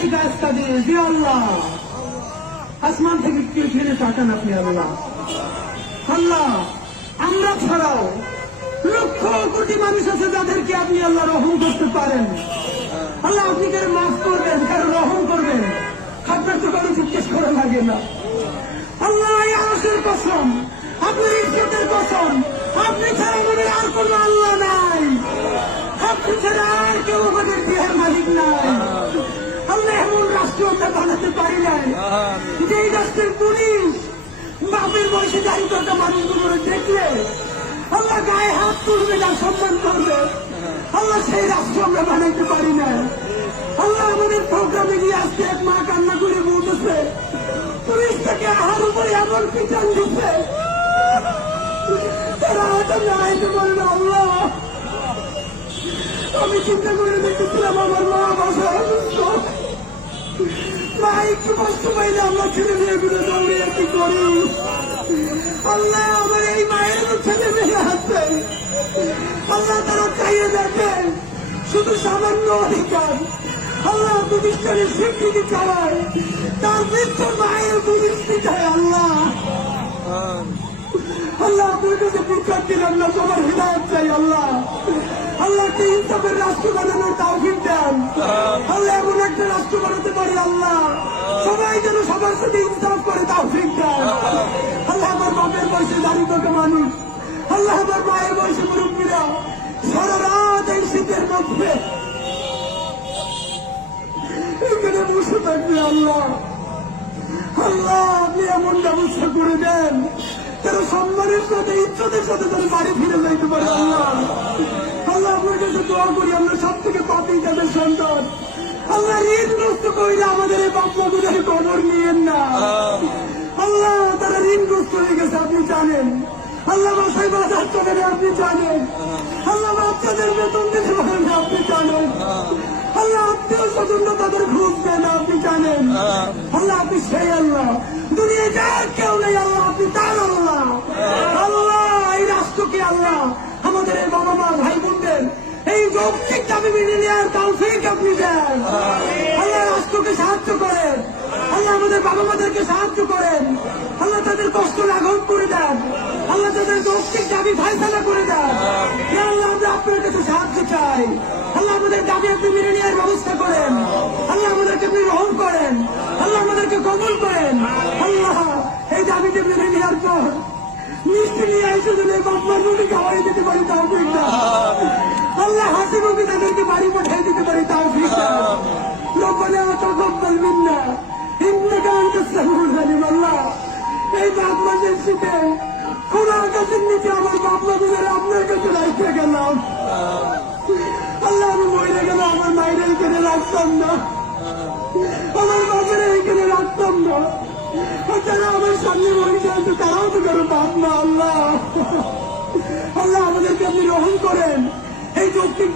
কি কাজ কাজে জি আল্লাহ। আসমান থেকে কেউ ফিরে তাকান আপনি, আল্লাহ। আল্লাহ, আমরা ছাড়াও লক্ষ কোটি মানুষ আছে যাদেরকে আপনি আল্লাহ রহম করতে পারেন। আল্লাহ, আপনি কারও মাফ করবেন, কারও রহম করবেন। আপনার তো কারও জিজ্ঞেস করা লাগে না। আল্লাহ আরশের কসম, আপনার ইজ্জতের কসম, আপনি ছাড়া আমাদের আর কোন আল্লাহ নাই। আপনি ছাড়া আর কেউ আমাদের দেহের মালিক নাই। আল্লাহ এমন রাষ্ট্র আমরা বানাতে পারি নাই। যেই রাষ্ট্রের পুলিশ বাপের বয়সে থাকা মানুষগুলো দেখলে আল্লাহ গায়ে হাত তুলবে না, সম্মান করবে। আল্লাহ সেই রাষ্ট্র আমরা বানাইতে পারি না আল্লাহ আমাদের প্রোগ্রামে গিয়ে আসছে এক মা কান্না করে বলতেছে, পুলিশ থেকে আহার উপরে এমন পিছন দিচ্ছে তারা হয়তো নাইতে পারে না আল্লাহ। আমি চিন্তা করে দেখতেছিলাম আমার মা বাসা। অসুস্থ মা একটু কষ্ট পাইলে আমরা ছেলে মেয়েগুলো দৌড়িয়ে কি করি। আল্লাহ আমার এই মায়ের ছেলে মেয়ে আছে। আল্লাহ তারা চাইয়ে দেখেন শুধু সামান্য অধিকার। আল্লাহ প্রতিষ্ঠানের স্বীকৃতি চাওয়ায় তার মৃত্যুর মায়ের প্রতিষ্ঠিত হয় আল্লাহ। আল্লাহ আপনার কাছে বিচার দিলাম না তোমার হৃদায়ত চাই আল্লাহ। আল্লাহকে ইনসাফের রাষ্ট্র বানানোর তাওফিক দেন। আল্লাহ এমন একটা রাষ্ট্র বানাতে পারি আল্লাহ। সবাই যেন সবার সাথে ইনসাফ করে তাওফিক দেন। আল্লাহ আমার বাপের বয়সে দাঁড়িয়ে থাকা মানুষ। আল্লাহ আমার মায়ের বয়সে মুরব্বীরা সারা রাত এই শীতের মধ্যে এখানে বসে থাকবে আল্লাহ। আল্লাহ, আপনি এমন ব্যবস্থা করে দেন। তারা সম্মানের সাথে ইচ্ছাদের সাথে তারা বাড়ি ফিরে যাইতে পারে আল্লাহ আল্লাহ। আপনার কাছে দোয়া করি আমরা সব থেকে পাপি তাদের সন্তান। আল্লাহ ঋণগ্রস্ত করিলে আমাদের এই বাপমা গুদের খবর নিয়েন না। আল্লাহ। তারা ঋণগ্রস্ত হয়ে গেছে আপনি জানেন। আল্লাহ বাসায় বাজার চলে না আপনি জানেন। আল্লাহ বাচ্চাদের বেতন দিতে পারেন না আপনি জানেন। আল্লাহ আত্মীয় স্বজন তাদের ঘুষ দেন না আপনি জানেন। আল্লাহ। আপনি সেই আল্লাহ। দুনিয়া যার কেউ নেই আল্লাহ আপনি তার আল্লাহ। আল্লাহ। এই রাষ্ট্রকে আল্লাহ? যৌক্তিক দাবি মেনে নেওয়ার তৌফিক আপনি দেন। আল্লাহ রাষ্ট্রকে সাহায্য করেন। আল্লাহ আমাদের বাবা মাদেরকে সাহায্য করেন। আল্লাহ তাদের কষ্ট লাঘব করে দেন। আল্লাহ তাদের যৌক্তিক দাবি ফাইসলা করে দেন। আল্লাহ, আমরা আপনার কাছে সাহায্য চাই। আল্লাহ আমাদের দাবি আপনি মেনে নেওয়ার ব্যবস্থা করেন। আল্লাহ আমাদেরকে আপনি রহম করেন। আল্লাহ আমাদেরকে কবুল করেন। আল্লাহ, এই দাবিতে মেনে নেওয়ার পর মিষ্টি নিয়ে এসে যদি বাপমার রুটি খাওয়াই দিতে পারি তাও মিন্না ইন্নাকা আনতাস সামিউল আলিম এই বাপ মাসের শীতে কোন আকাশের নিচে আমার বাপ মাসের আপনার কাছে রাখতে গেলাম। আল্লাহ, আমি মরে গেল আমার মায়ের এখানে রাখতাম না। আমার বাপের এখানে রাখতাম না। যারা আমার সামনে মরে আছে তারাও তো কারও বাপ না, আল্লাহ। আল্লাহ আমাদেরকে আপনি রহম করেন। এই যৌক্তিক